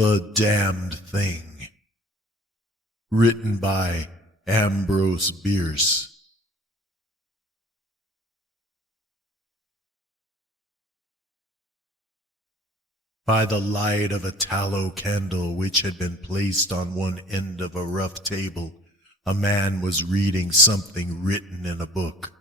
The Damned Thing. Written by Ambrose Bierce. By the light of a tallow candle which had been placed on one end of a rough table, a man was reading something written in a book.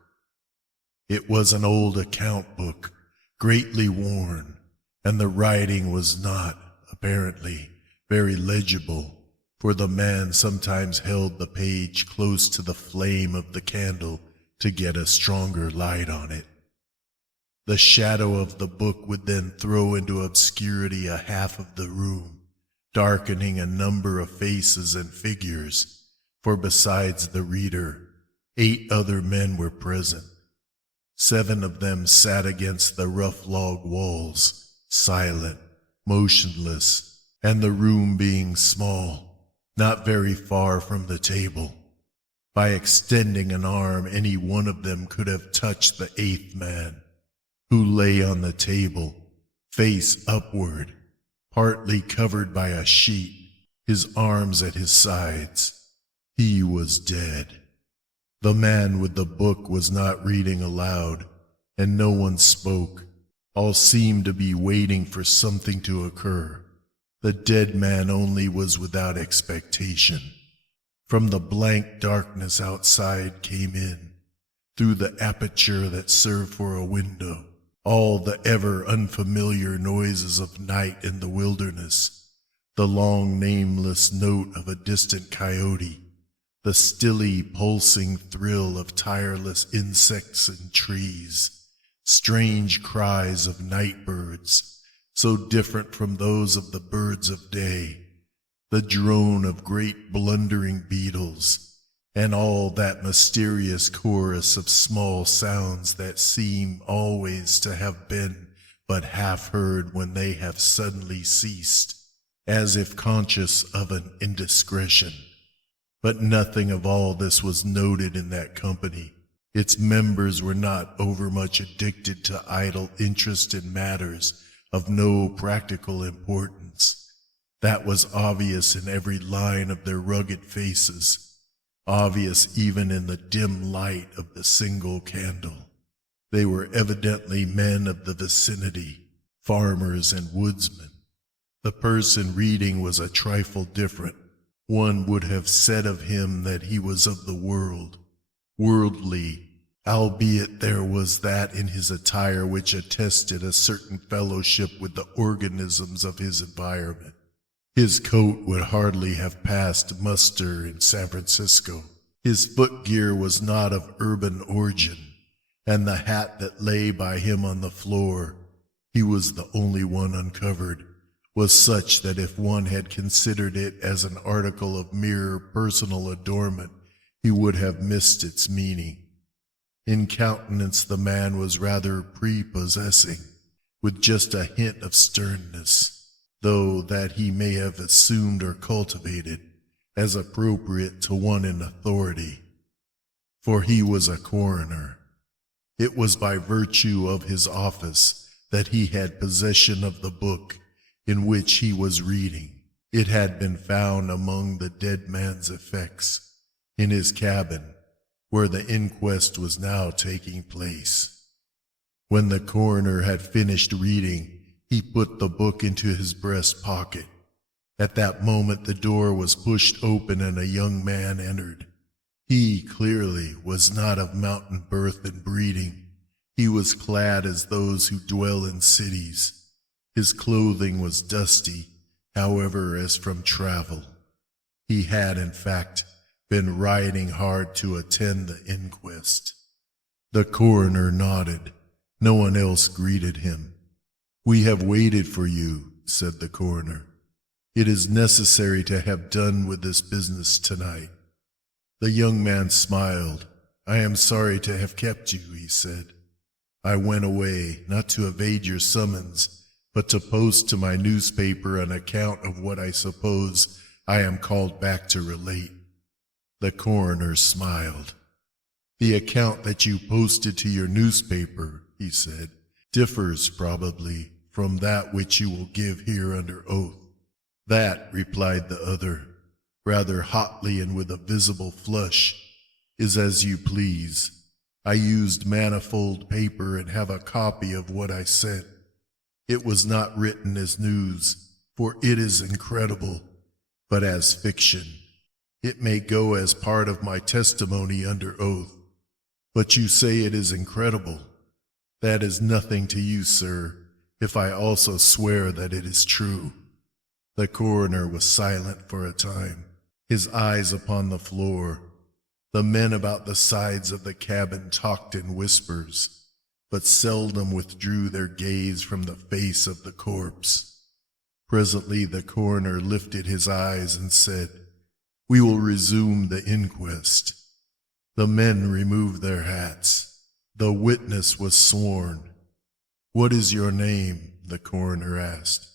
It was an old account book, greatly worn, and the writing was not, apparently, very legible, for the man sometimes held the page close to the flame of the candle to get a stronger light on it. The shadow of the book would then throw into obscurity a half of the room, darkening a number of faces and figures, for besides the reader, 8 other men were present. 7 of them sat against the rough log walls, silent, motionless, and the room being small, not very far from the table. By extending an arm, any one of them could have touched the 8th man, who lay on the table, face upward, partly covered by a sheet, his arms at his sides. He was dead. The man with the book was not reading aloud, and no one spoke. All seemed to be waiting for something to occur. The dead man only was without expectation. From the blank darkness outside came in, through the aperture that served for a window, all the ever unfamiliar noises of night in the wilderness, the long nameless note of a distant coyote, the stilly pulsing thrill of tireless insects and trees, strange cries of night birds, so different from those of the birds of day, the drone of great blundering beetles, and all that mysterious chorus of small sounds that seem always to have been but half heard when they have suddenly ceased, as if conscious of an indiscretion. But nothing of all this was noted in that company. Its members were not overmuch addicted to idle interest in matters of no practical importance. That was obvious in every line of their rugged faces, obvious even in the dim light of the single candle. They were evidently men of the vicinity, farmers and woodsmen. The person reading was a trifle different. One would have said of him that he was of the world, worldly, albeit there was that in his attire which attested a certain fellowship with the organisms of his environment. His coat would hardly have passed muster in San Francisco. His footgear was not of urban origin, and the hat that lay by him on the floor, he was the only one uncovered, was such that if one had considered it as an article of mere personal adornment, he would have missed its meaning. In countenance the man was rather prepossessing, with just a hint of sternness, though that he may have assumed or cultivated, as appropriate to one in authority. For he was a coroner. It was by virtue of his office that he had possession of the book in which he was reading. It had been found among the dead man's effects, in his cabin, where the inquest was now taking place. When the coroner had finished reading, he put the book into his breast pocket. At that moment the door was pushed open and a young man entered. He, clearly, was not of mountain birth and breeding. He was clad as those who dwell in cities. His clothing was dusty, however, as from travel. He had, in fact, been riding hard to attend the inquest. The coroner nodded. No one else greeted him. "We have waited for you," said the coroner. "It is necessary to have done with this business tonight." The young man smiled. "I am sorry to have kept you," he said. "I went away, not to evade your summons, but to post to my newspaper an account of what I suppose I am called back to relate." The coroner smiled. "The account that you posted to your newspaper," he said, "differs, probably, from that which you will give here under oath. "That," replied the other, rather hotly and with a visible flush, "is as you please. I used manifold paper and have a copy of what I sent. It was not written as news, for it is incredible, but as fiction. It may go as part of my testimony under oath. But you say it is incredible. That is nothing to you, sir, if I also swear that it is true." The coroner was silent for a time, his eyes upon the floor. The men about the sides of the cabin talked in whispers, but seldom withdrew their gaze from the face of the corpse. Presently the coroner lifted his eyes and said, "We will resume the inquest." The men removed their hats. The witness was sworn. "What is your name?" the coroner asked.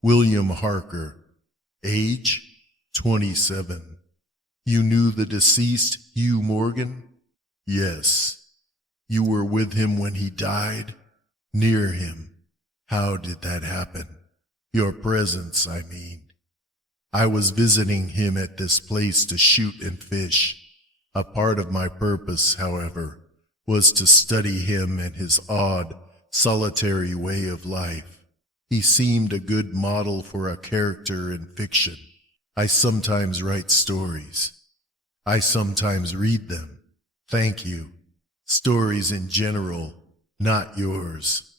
"William Harker. Age? 27. You knew the deceased, Hugh Morgan?" "Yes." "You were with him when he died?" "Near him." "How did that happen?" "Your presence, I mean." "I was visiting him at this place to shoot and fish. A part of my purpose, however, was to study him and his odd, solitary way of life. He seemed a good model for a character in fiction. I sometimes write stories. I sometimes read them. Thank you. Stories in general, not yours."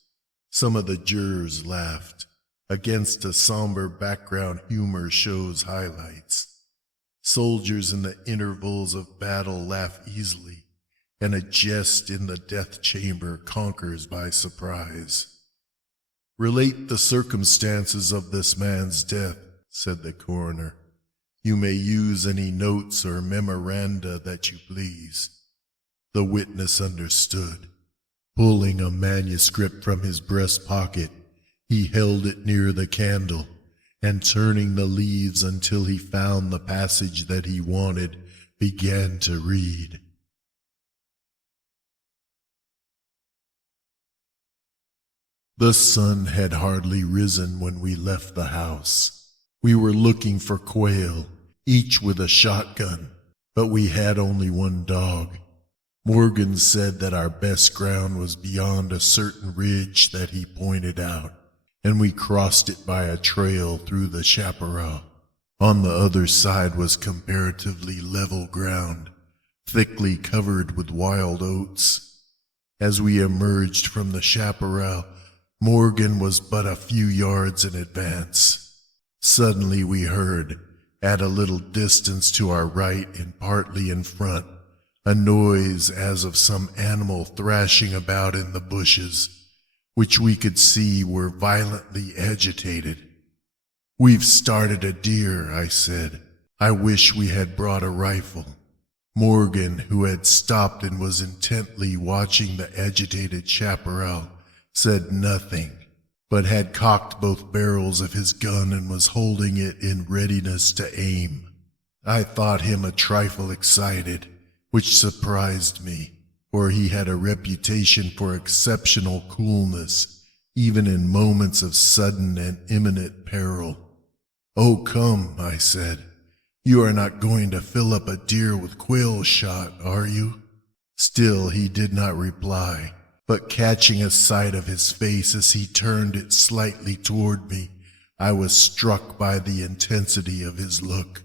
Some of the jurors laughed. Against a somber background, humor shows highlights. Soldiers in the intervals of battle laugh easily, and a jest in the death chamber conquers by surprise. "Relate the circumstances of this man's death," said the coroner. "You may use any notes or memoranda that you please." The witness understood. Pulling a manuscript from his breast pocket, he held it near the candle, and turning the leaves until he found the passage that he wanted, began to read. "The sun had hardly risen when we left the house. We were looking for quail, each with a shotgun, but we had only one dog. Morgan said that our best ground was beyond a certain ridge that he pointed out, and we crossed it by a trail through the chaparral. On the other side was comparatively level ground, thickly covered with wild oats. As we emerged from the chaparral, Morgan was but a few yards in advance. Suddenly we heard, at a little distance to our right and partly in front, a noise as of some animal thrashing about in the bushes, which we could see were violently agitated. "We've started a deer," I said. "I wish we had brought a rifle." Morgan, who had stopped and was intently watching the agitated chaparral, said nothing, but had cocked both barrels of his gun and was holding it in readiness to aim. I thought him a trifle excited, which surprised me, for he had a reputation for exceptional coolness, even in moments of sudden and imminent peril. "Oh, come," I said. "You are not going to fill up a deer with quail shot, are you?" Still he did not reply, but catching a sight of his face as he turned it slightly toward me, I was struck by the intensity of his look.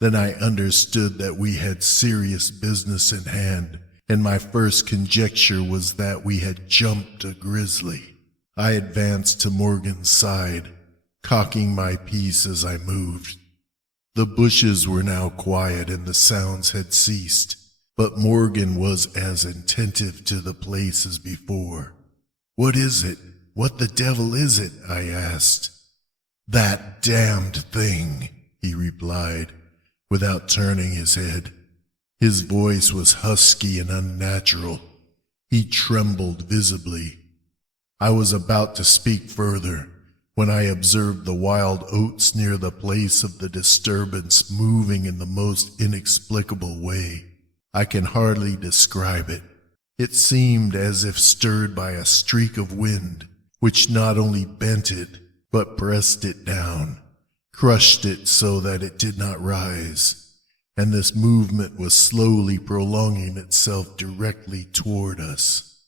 Then I understood that we had serious business in hand, and my first conjecture was that we had jumped a grizzly. I advanced to Morgan's side, cocking my piece as I moved. The bushes were now quiet and the sounds had ceased, but Morgan was as attentive to the place as before. "What is it? What the devil is it?" I asked. "That damned thing," he replied, without turning his head. His voice was husky and unnatural. He trembled visibly. I was about to speak further when I observed the wild oats near the place of the disturbance moving in the most inexplicable way. I can hardly describe it. It seemed as if stirred by a streak of wind, which not only bent it, but pressed it down, crushed it so that it did not rise, and this movement was slowly prolonging itself directly toward us.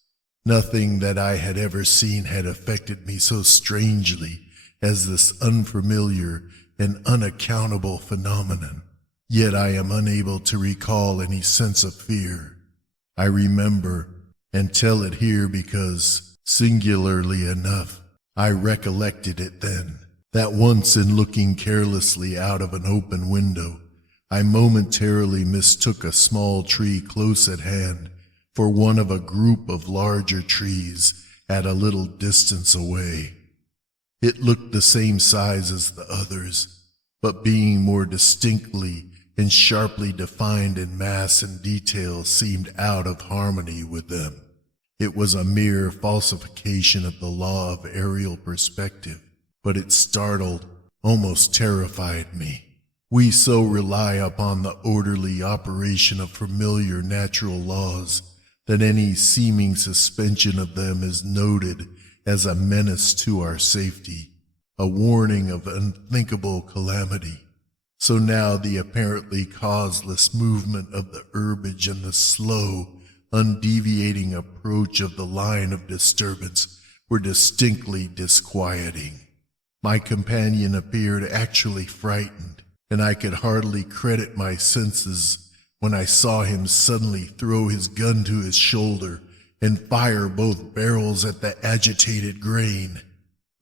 Nothing that I had ever seen had affected me so strangely as this unfamiliar and unaccountable phenomenon. Yet I am unable to recall any sense of fear. I remember, and tell it here because, singularly enough, I recollected it then, that once in looking carelessly out of an open window, I momentarily mistook a small tree close at hand for one of a group of larger trees at a little distance away. It looked the same size as the others, but being more distinctly and sharply defined in mass and detail seemed out of harmony with them. It was a mere falsification of the law of aerial perspective, but it startled, almost terrified me. We so rely upon the orderly operation of familiar natural laws that any seeming suspension of them is noted as a menace to our safety, a warning of unthinkable calamity. So now the apparently causeless movement of the herbage and the slow, undeviating approach of the line of disturbance were distinctly disquieting. My companion appeared actually frightened, and I could hardly credit my senses when I saw him suddenly throw his gun to his shoulder and fire both barrels at the agitated grain.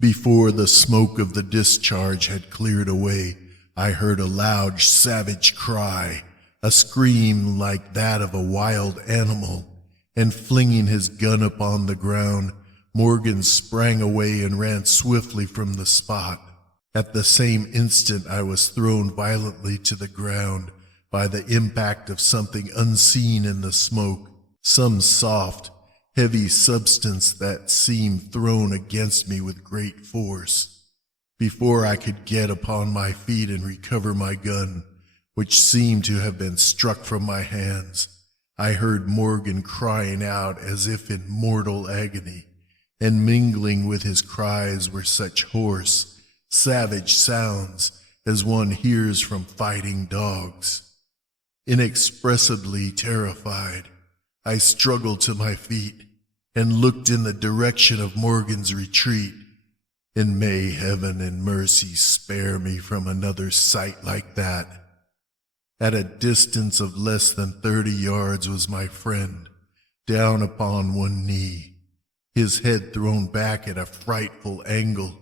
Before the smoke of the discharge had cleared away, I heard a loud, savage cry, a scream like that of a wild animal, and flinging his gun upon the ground, Morgan sprang away and ran swiftly from the spot. At the same instant, I was thrown violently to the ground by the impact of something unseen in the smoke, some soft, heavy substance that seemed thrown against me with great force. Before I could get upon my feet and recover my gun, which seemed to have been struck from my hands, I heard Morgan crying out as if in mortal agony, and mingling with his cries were such hoarse, savage sounds as one hears from fighting dogs. Inexpressibly terrified, I struggled to my feet and looked in the direction of Morgan's retreat. And may heaven in mercy spare me from another sight like that. At a distance of less than 30 yards was my friend, down upon one knee, his head thrown back at a frightful angle,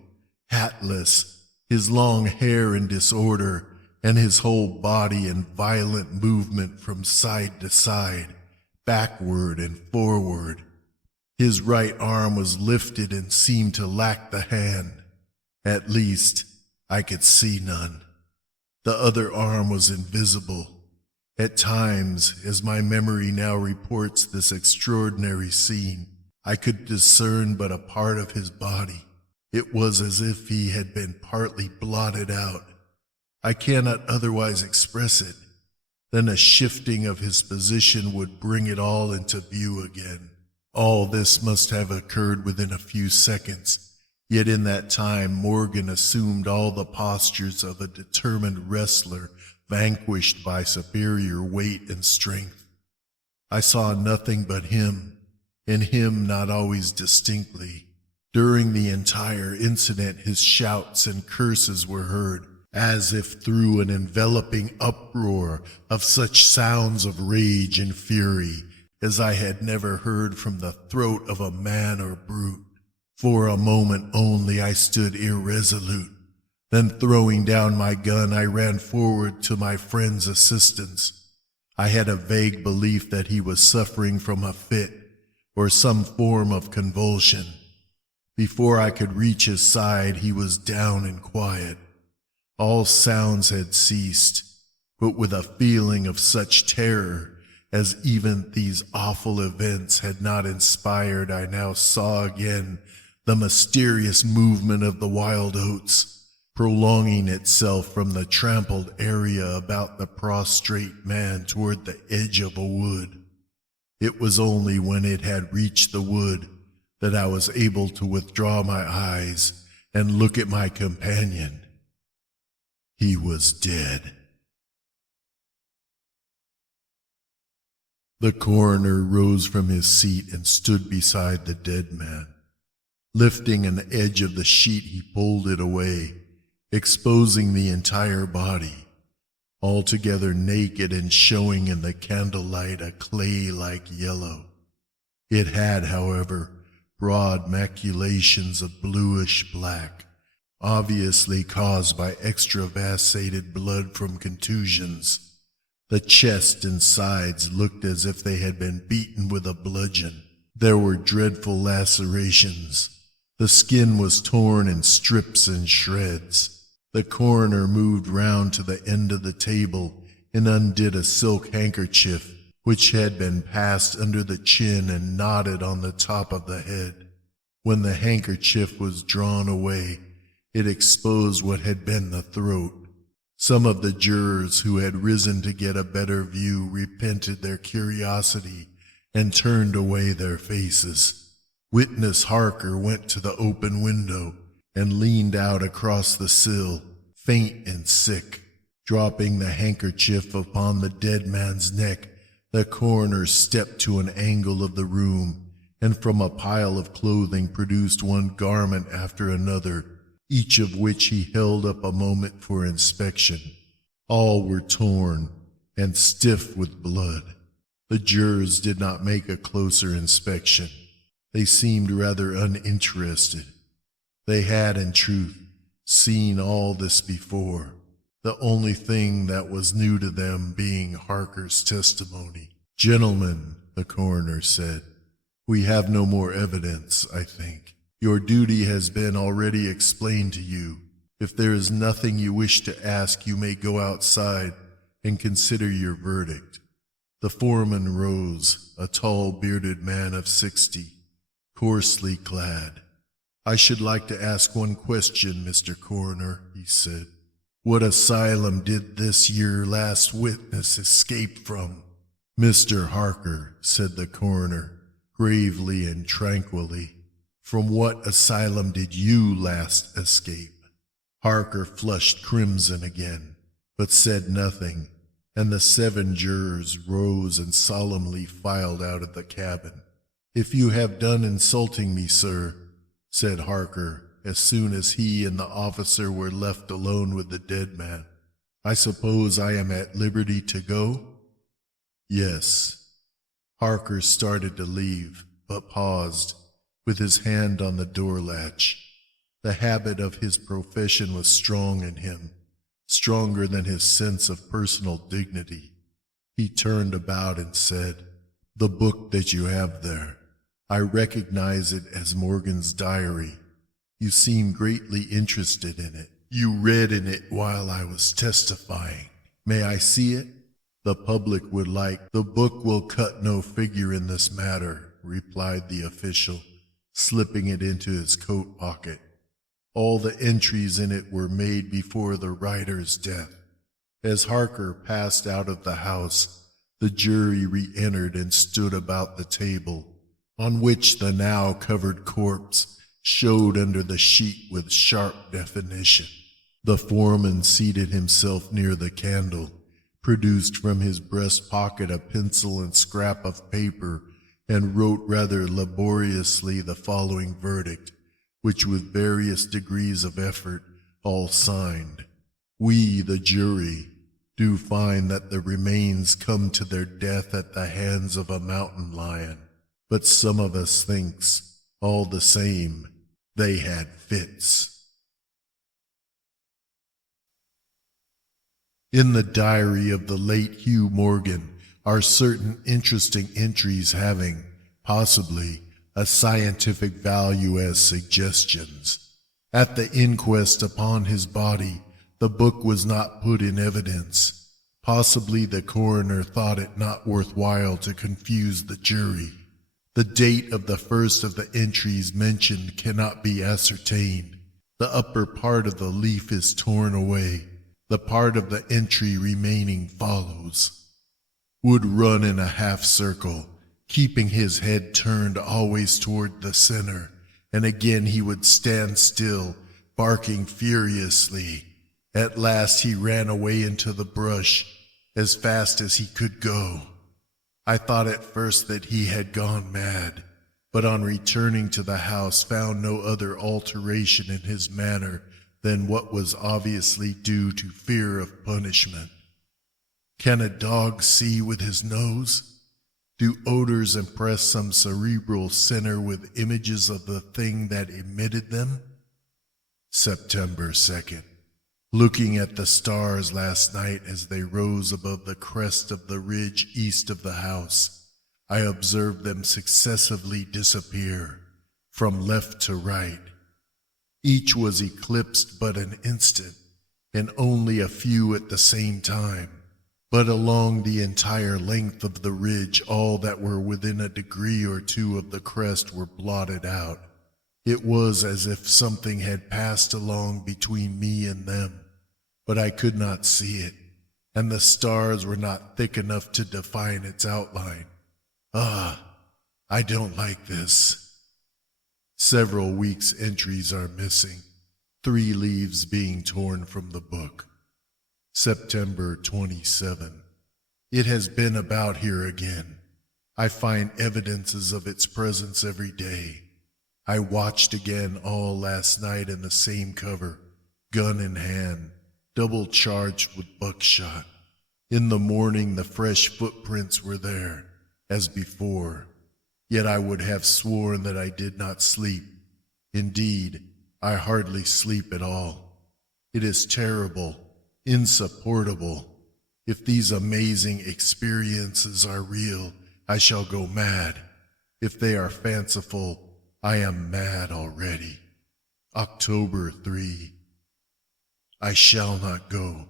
hatless, his long hair in disorder, and his whole body in violent movement from side to side, backward and forward. His right arm was lifted and seemed to lack the hand. At least, I could see none. The other arm was invisible. At times, as my memory now reports this extraordinary scene, I could discern but a part of his body. It was as if he had been partly blotted out. I cannot otherwise express it. Then a shifting of his position would bring it all into view again. All this must have occurred within a few seconds, yet in that time Morgan assumed all the postures of a determined wrestler vanquished by superior weight and strength. I saw nothing but him, and him not always distinctly. During the entire incident his shouts and curses were heard, as if through an enveloping uproar of such sounds of rage and fury as I had never heard from the throat of a man or brute. For a moment only I stood irresolute. Then throwing down my gun, I ran forward to my friend's assistance. I had a vague belief that he was suffering from a fit or some form of convulsion. Before I could reach his side, he was down and quiet. All sounds had ceased, but with a feeling of such terror as even these awful events had not inspired, I now saw again the mysterious movement of the wild oats, prolonging itself from the trampled area about the prostrate man toward the edge of a wood. It was only when it had reached the wood that I was able to withdraw my eyes and look at my companion. He was dead. The coroner rose from his seat and stood beside the dead man. Lifting an edge of the sheet, he pulled it away, exposing the entire body, altogether naked and showing in the candlelight a clay-like yellow. It had, however, broad maculations of bluish black, obviously caused by extravasated blood from contusions. The chest and sides looked as if they had been beaten with a bludgeon. There were dreadful lacerations. The skin was torn in strips and shreds. The coroner moved round to the end of the table and undid a silk handkerchief which had been passed under the chin and knotted on the top of the head. When the handkerchief was drawn away, it exposed what had been the throat. Some of the jurors who had risen to get a better view repented their curiosity and turned away their faces. Witness Harker went to the open window and leaned out across the sill, faint and sick. Dropping the handkerchief upon the dead man's neck, the coroner stepped to an angle of the room and from a pile of clothing produced one garment after another, each of which he held up a moment for inspection. All were torn and stiff with blood. The jurors did not make a closer inspection. They seemed rather uninterested. They had, in truth, seen all this before, the only thing that was new to them being Harker's testimony. "Gentlemen," the coroner said, "we have no more evidence, I think. Your duty has been already explained to you. If there is nothing you wish to ask, you may go outside and consider your verdict." The foreman rose, a tall, bearded man of 60, coarsely clad. "I should like to ask one question, Mr. Coroner," he said. "What asylum did this your last witness escape from?" "Mr. Harker," said the coroner, gravely and tranquilly, "from what asylum did you last escape?" Harker flushed crimson again, but said nothing, and the 7 jurors rose and solemnly filed out of the cabin. "If you have done insulting me, sir," said Harker, as soon as he and the officer were left alone with the dead man, "I suppose I am at liberty to go?" "Yes." Harker started to leave, but paused, with his hand on the door latch. The habit of his profession was strong in him, stronger than his sense of personal dignity. He turned about and said, "The book that you have there, I recognize it as Morgan's diary. You seem greatly interested in it. You read in it while I was testifying. May I see it?" "The public would like—" "The book will cut no figure in this matter," replied the official, slipping it into his coat pocket. "All the entries in it were made before the writer's death." As Harker passed out of the house, the jury re-entered and stood about the table, on which the now covered corpse showed under the sheet with sharp definition. The foreman seated himself near the candle, produced from his breast pocket a pencil and scrap of paper, and wrote rather laboriously the following verdict, which with various degrees of effort all signed. "We, the jury, do find that the remains come to their death at the hands of a mountain lion, but some of us thinks, all the same, they had fits." In the diary of the late Hugh Morgan are certain interesting entries having, possibly, a scientific value as suggestions. At the inquest upon his body, the book was not put in evidence. Possibly the coroner thought it not worthwhile to confuse the jury. The date of the first of the entries mentioned cannot be ascertained. The upper part of the leaf is torn away. The part of the entry remaining follows: "Would run in a half circle, keeping his head turned always toward the center, and again he would stand still, barking furiously. At last he ran away into the brush as fast as he could go. I thought at first that he had gone mad, but on returning to the house found no other alteration in his manner than what was obviously due to fear of punishment. Can a dog see with his nose? Do odors impress some cerebral center with images of the thing that emitted them? September 2nd. Looking at the stars last night as they rose above the crest of the ridge east of the house, I observed them successively disappear, from left to right. Each was eclipsed but an instant, and only a few at the same time. But along the entire length of the ridge, all that were within a degree or two of the crest were blotted out. It was as if something had passed along between me and them, but I could not see it, and the stars were not thick enough to define its outline. I don't like this. Several weeks' entries are missing, 3 leaves being torn from the book. September 27. It has been about here again. I find evidences of its presence every day. I watched again all last night in the same cover, gun in hand, double charged with buckshot. In the morning the fresh footprints were there, as before, yet I would have sworn that I did not sleep. Indeed, I hardly sleep at all. It is terrible, insupportable. If these amazing experiences are real, I shall go mad. If they are fanciful, I am mad already. October 3. I shall not go.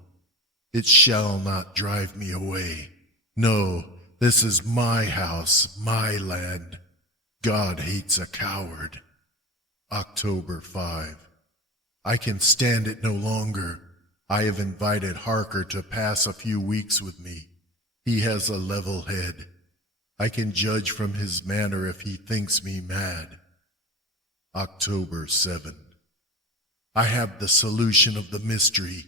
It shall not drive me away. No, this is my house, my land. God hates a coward. October 5. I can stand it no longer. I have invited Harker to pass a few weeks with me. He has a level head. I can judge from his manner if he thinks me mad. October 7. I have the solution of the mystery.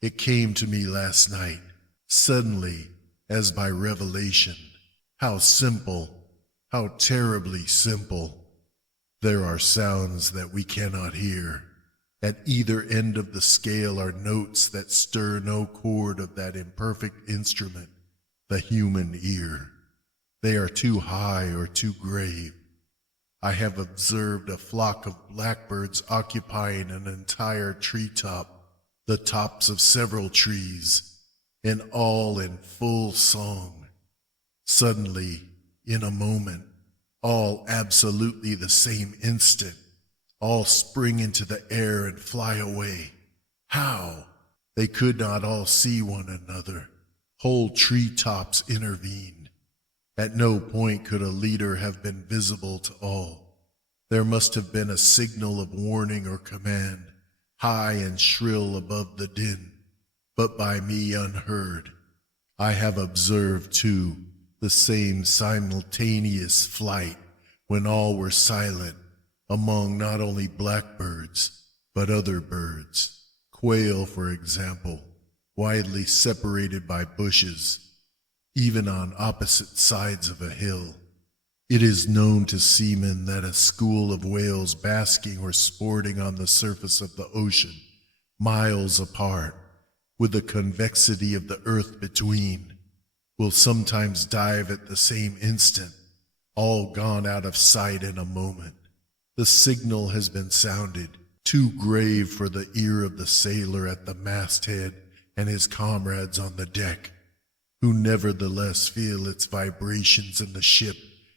It came to me last night, suddenly, as by revelation. How simple, how terribly simple. There are sounds that we cannot hear. At either end of the scale are notes that stir no chord of that imperfect instrument, the human ear. They are too high or too grave. I have observed a flock of blackbirds occupying an entire treetop, the tops of several trees, and all in full song. Suddenly, in a moment, all absolutely the same instant, all spring into the air and fly away. How? They could not all see one another. Whole treetops intervened. At no point could a leader have been visible to all. There must have been a signal of warning or command, high and shrill above the din, but by me unheard. I have observed, too, the same simultaneous flight, when all were silent, among not only blackbirds, but other birds. Quail, for example, widely separated by bushes, even on opposite sides of a hill. It is known to seamen that a school of whales basking or sporting on the surface of the ocean, miles apart, with the convexity of the earth between, will sometimes dive at the same instant, all gone out of sight in a moment. The signal has been sounded, too grave for the ear of the sailor at the masthead and his comrades on the deck, who nevertheless feel its vibrations in the ship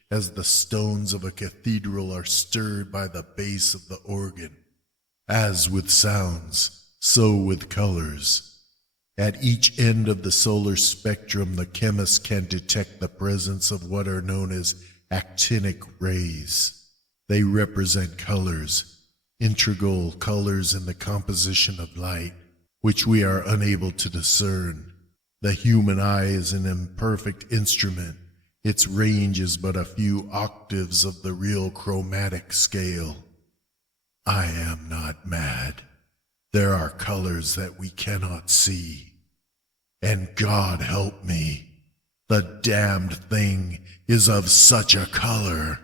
as the stones of a cathedral are stirred by the bass of the organ. As with sounds, so with colors. At each end of the solar spectrum, the chemist can detect the presence of what are known as actinic rays. They represent colors, integral colors in the composition of light, which we are unable to discern. The human eye is an imperfect instrument. Its range is but a few octaves of the real chromatic scale. I am not mad. There are colors that we cannot see. And God help me, the damned thing is of such a color.